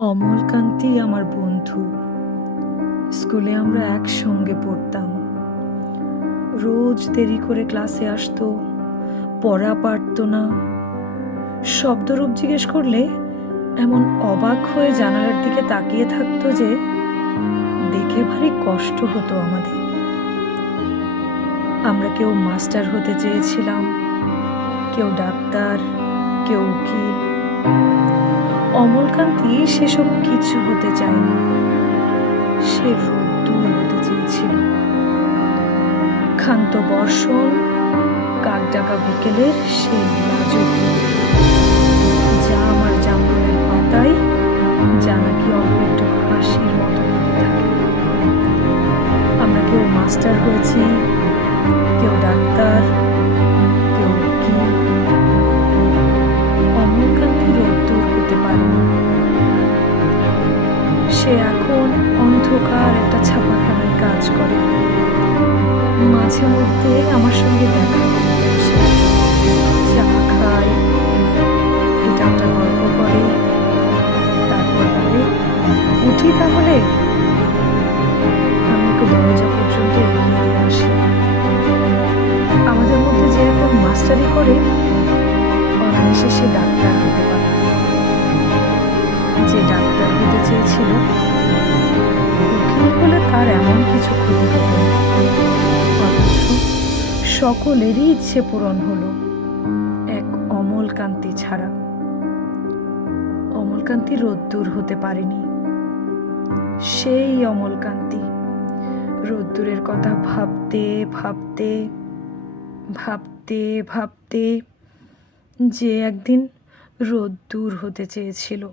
অমলকান্তি আমার বন্ধু। স্কুলে আমরা একসঙ্গে পড়তাম। রোজ দেরি করে ক্লাসে আসতো, পড়া পারতো না। শব্দরূপ জিজ্ঞেস করলে এমন অবাক হয়ে জানালার দিকে তাকিয়ে থাকতো যে দেখে ভারী কষ্ট হতো আমাদের। আমরা কেউ মাস্টার হতে চেয়েছিলাম, কেউ ডাক্তার, কেউ উকিল। অমলকান্তি সেসব কিছু হতে চায়নি। সে রোদ্দুর হতে চেয়েছিল। ক্ষান্ত বর্ষণ, কাকডাকা বিকেলের সেই লাজুক রোদ্দুর, যা আমার জামরুলের পাতায় যা নাকি অল্প একটু হাসির মতো লেগে থাকে। আমরা কেউ মাস্টার হয়েছি, কেউ ডাক্তার, কেউ উকিল। অমলকান্তি রোদ্দুর হতে পারেনি। সে এখন অন্ধকার একটা ছাপাখানায় কাজ করে। মাঝে মধ্যে আমার সঙ্গে দেখা করতে আসে, চা খায়, এটা ওটা গল্প করে, তারপর বলে, উঠি তাহলে। আমি ওকে দরজা পর্যন্ত এগিয়ে দিয়ে আসি। আমাদের মধ্যে যে এখন মাস্টারি করে, অনায়াসে সে ডাক্তার হতে পারত। যে ডাক্তার হতে চেয়েছিল, উকিল হলে তার এমন কিছু ক্ষতি হতো না। অথচ সকলেরই ইচ্ছে পূরণ হলো, এক অমলকান্তি ছাড়া। অমলকান্তি রোদ্দুর হতে পারেনি। সেই অমলকান্তি রোদ্দুরের কথা ভাবতে ভাবতে ভাবতে ভাবতে যে একদিন রোদ্দুর হতে চেয়েছিল।